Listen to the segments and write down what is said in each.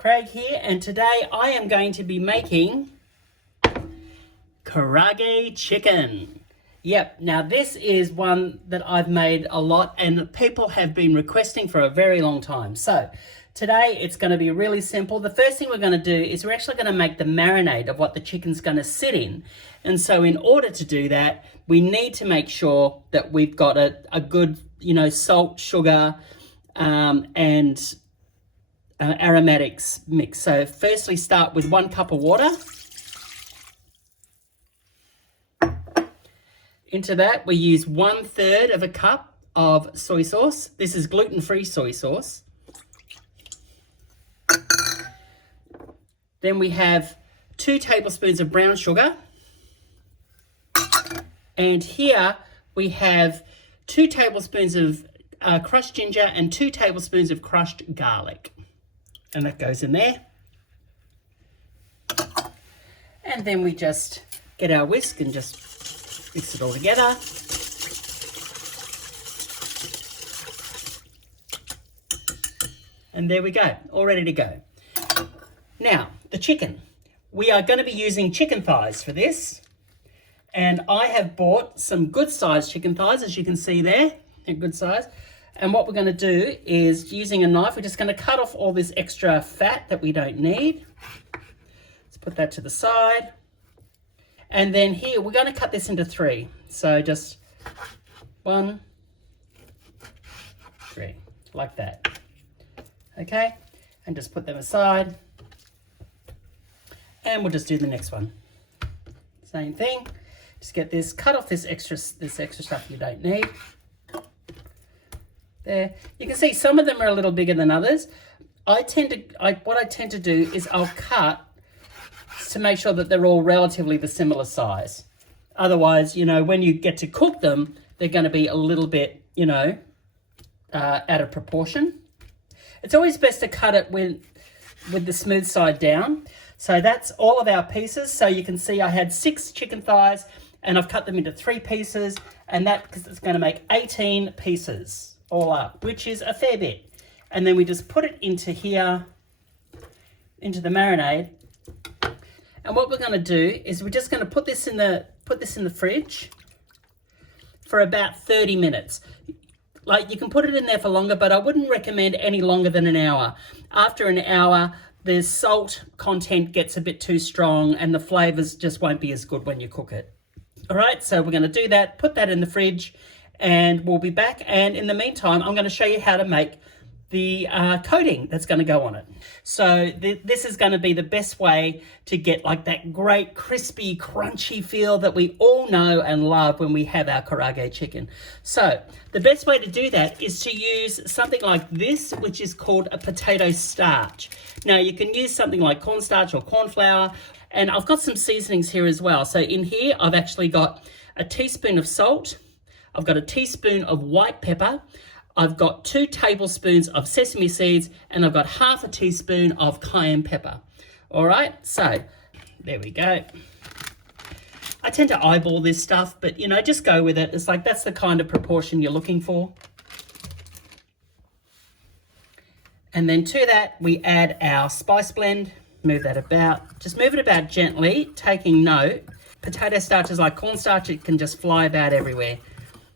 Craig here, and today I am going to be making Karaage Chicken. Yep, now this is one that I've made a lot and people have been requesting for a very long time. So today it's going to be really simple. The first thing we're going to do is we're actually going to make the marinade of what the chicken's going to sit in. And so in order to do that, we need to make sure that we've got a good, salt, sugar, and aromatics mix. So firstly start with 1 cup of water. Into that we use 1/3 of a cup of soy sauce. This is gluten-free soy sauce. Then we have 2 tablespoons of brown sugar. And here we have 2 tablespoons of crushed ginger and 2 tablespoons of crushed garlic. And that goes in there. And then we just get our whisk and just mix it all together. And there we go, all ready to go. Now, the chicken. We are going to be using chicken thighs for this. And I have bought some good sized chicken thighs, as you can see there. They're good size. And what we're going to do is, using a knife, we're just going to cut off all this extra fat that we don't need. Let's put that to the side. And then here, we're going to cut this into 3. So just 1, 3, like that. Okay? And just put them aside. And we'll just do the next one. Same thing. Just get this, cut off this extra stuff you don't need. There. You can see some of them are a little bigger than others. What I tend to do is I'll cut to make sure that they're all relatively the similar size. Otherwise, when you get to cook them, they're going to be a little bit, out of proportion. It's always best to cut it with the smooth side down. So that's all of our pieces. So you can see I had 6 chicken thighs and I've cut them into 3 pieces, and that because it's going to make 18 pieces all up, which is a fair bit. And then we just put it into here, into the marinade. And what we're going to do is we're just going to put this in the fridge for about 30 minutes. Like, you can put it in there for longer, but I wouldn't recommend any longer than an hour. After an hour, the salt content gets a bit too strong and the flavors just won't be as good when you cook it. All right, so we're going to do that, put that in the fridge, and we'll be back. And in the meantime, I'm going to show you how to make the coating that's going to go on it. So this is going to be the best way to get like that great crispy, crunchy feel that we all know and love when we have our Karaage chicken. So the best way to do that is to use something like this, which is called a potato starch. Now you can use something like cornstarch or corn flour, and I've got some seasonings here as well. So in here, I've actually got a teaspoon of salt. I've got a teaspoon of white pepper. I've got 2 tablespoons of sesame seeds, and I've got half a teaspoon of cayenne pepper. All right, so there we go. I tend to eyeball this stuff, but just go with it. It's like that's the kind of proportion you're looking for. And then to that, we add our spice blend. Move that about. Just move it about gently, taking note. Potato starch is like cornstarch. It can just fly about everywhere.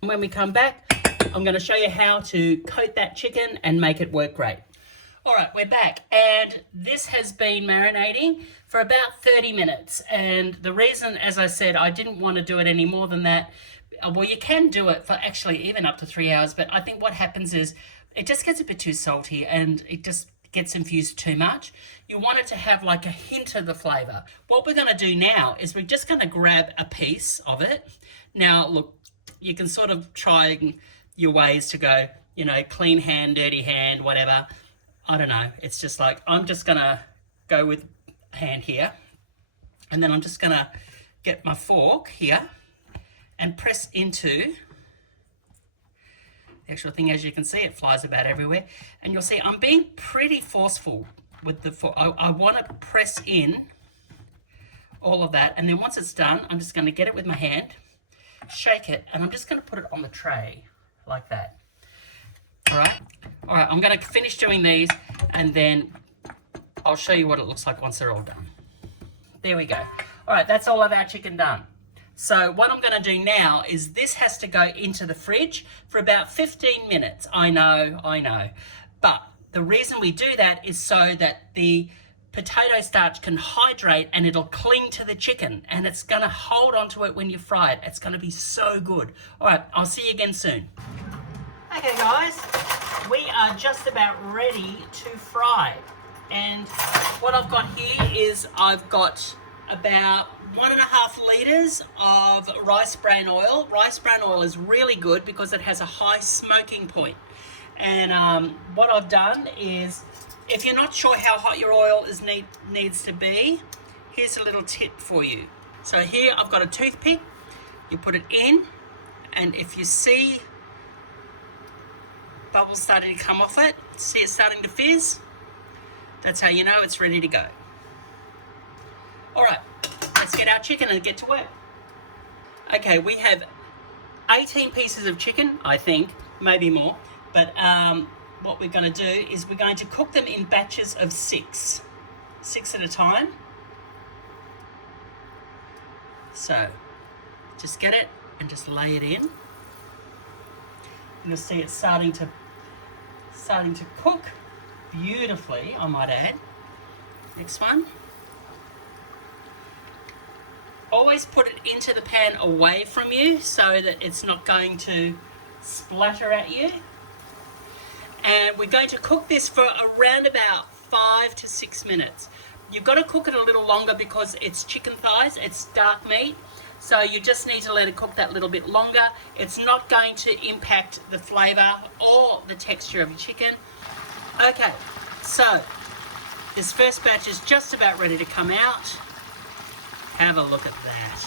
And when we come back, I'm going to show you how to coat that chicken and make it work great. All right, we're back, and this has been marinating for about 30 minutes. And the reason, as I said, I didn't want to do it any more than that. Well, you can do it for actually even up to 3 hours, but I think what happens is it just gets a bit too salty and it just gets infused too much. You want it to have like a hint of the flavor. What we're going to do now is we're just going to grab a piece of it. Now, look, you can sort of try your ways to go, clean hand, dirty hand, whatever. I don't know. It's just like, I'm just going to go with hand here. And then I'm just going to get my fork here and press into the actual thing. As you can see, it flies about everywhere. And you'll see I'm being pretty forceful with the fork. I want to press in all of that. And then once it's done, I'm just going to get it with my hand, shake it, and I'm just going to put it on the tray like that. All right, I'm going to finish doing these, and then I'll show you what it looks like once they're all done. There we go. All right, that's all of our chicken done. So what I'm going to do now is this has to go into the fridge for about 15 minutes. I know. But the reason we do that is so that the potato starch can hydrate and it'll cling to the chicken and it's going to hold onto it when you fry it. It's going to be so good. All right, I'll see you again soon. Okay guys, we are just about ready to fry. And what I've got here is I've got about 1.5 litres of rice bran oil. Rice bran oil is really good because it has a high smoking point. And what I've done is, if you're not sure how hot your oil needs to be, here's a little tip for you. So here I've got a toothpick. You put it in, and if you see bubbles starting to come off it, see it starting to fizz, that's how you know it's ready to go. All right, let's get our chicken and get to work. Okay, we have 18 pieces of chicken, I think, maybe more. But what we're going to do is we're going to cook them in batches of 6 at a time. So just get it and just lay it in. You'll see it's starting to cook beautifully, I might add. Next one. Always put it into the pan away from you so that it's not going to splatter at you. And we're going to cook this for around about 5 to 6 minutes. You've got to cook it a little longer because it's chicken thighs, it's dark meat. So you just need to let it cook that little bit longer. It's not going to impact the flavour or the texture of your chicken. Okay, so this first batch is just about ready to come out. Have a look at that.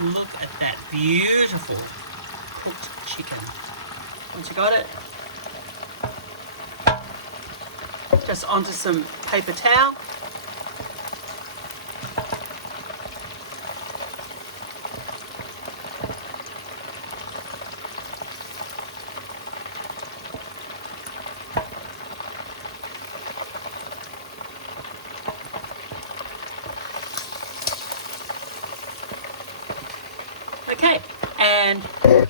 Look at that beautiful cooked chicken. Once you got it, just onto some paper towel. Okay, and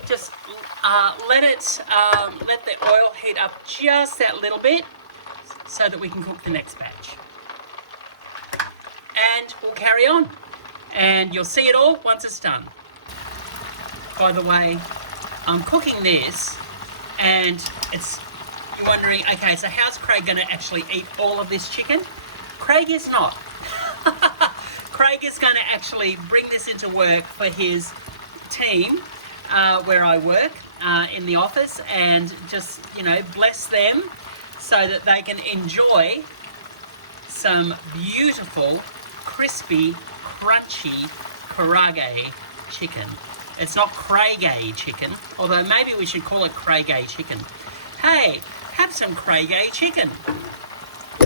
just let the oil heat up just that little bit so that we can cook the next batch. And we'll carry on, and you'll see it all once it's done. By the way, I'm cooking this, and you're wondering, okay, so how's Craig going to actually eat all of this chicken? Craig is not. Craig is going to actually bring this into work for his team where I work in the office, and just, bless them so that they can enjoy some beautiful, crispy, crunchy Karaage chicken. It's not Karaage chicken, although maybe we should call it Karaage chicken. Hey, have some Karaage chicken.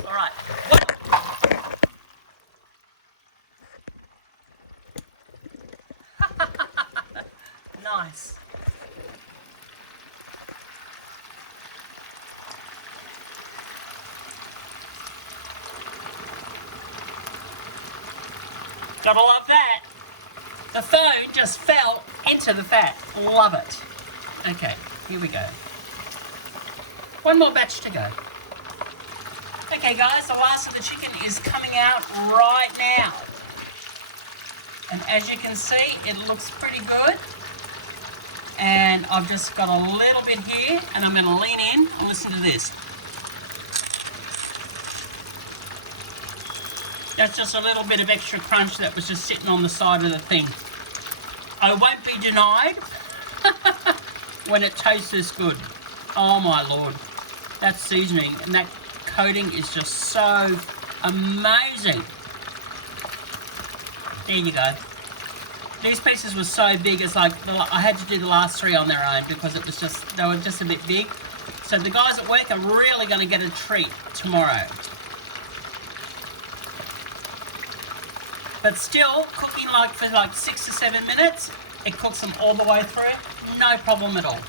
All right. Nice. Gotta love that. The phone just fell into the fat. Love it. Okay, here we go. One more batch to go. Okay guys, the last of the chicken is coming out right now. And as you can see, it looks pretty good. And I've just got a little bit here, and I'm going to lean in and listen to this. That's just a little bit of extra crunch that was just sitting on the side of the thing. I won't be denied when it tastes this good. Oh my Lord. That seasoning and that coating is just so amazing. There you go. These pieces were so big, it's like I had to do the last 3 on their own because they were just a bit big. So the guys at work are really going to get a treat tomorrow. But still, cooking for 6 to 7 minutes, it cooks them all the way through, no problem at all.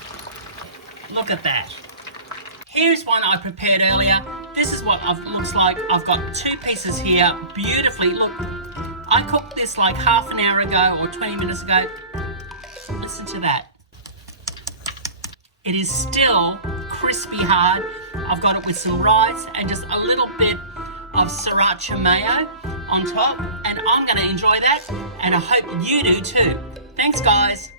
Look at that. Here's one I prepared earlier. this is what it looks like. I've got 2 pieces here, beautifully. Look, I cooked this like half an hour ago or 20 minutes ago. Listen to that. It is still crispy hard. I've got it with some rice and just a little bit of sriracha mayo on top, and I'm gonna enjoy that, and I hope you do too. Thanks, guys.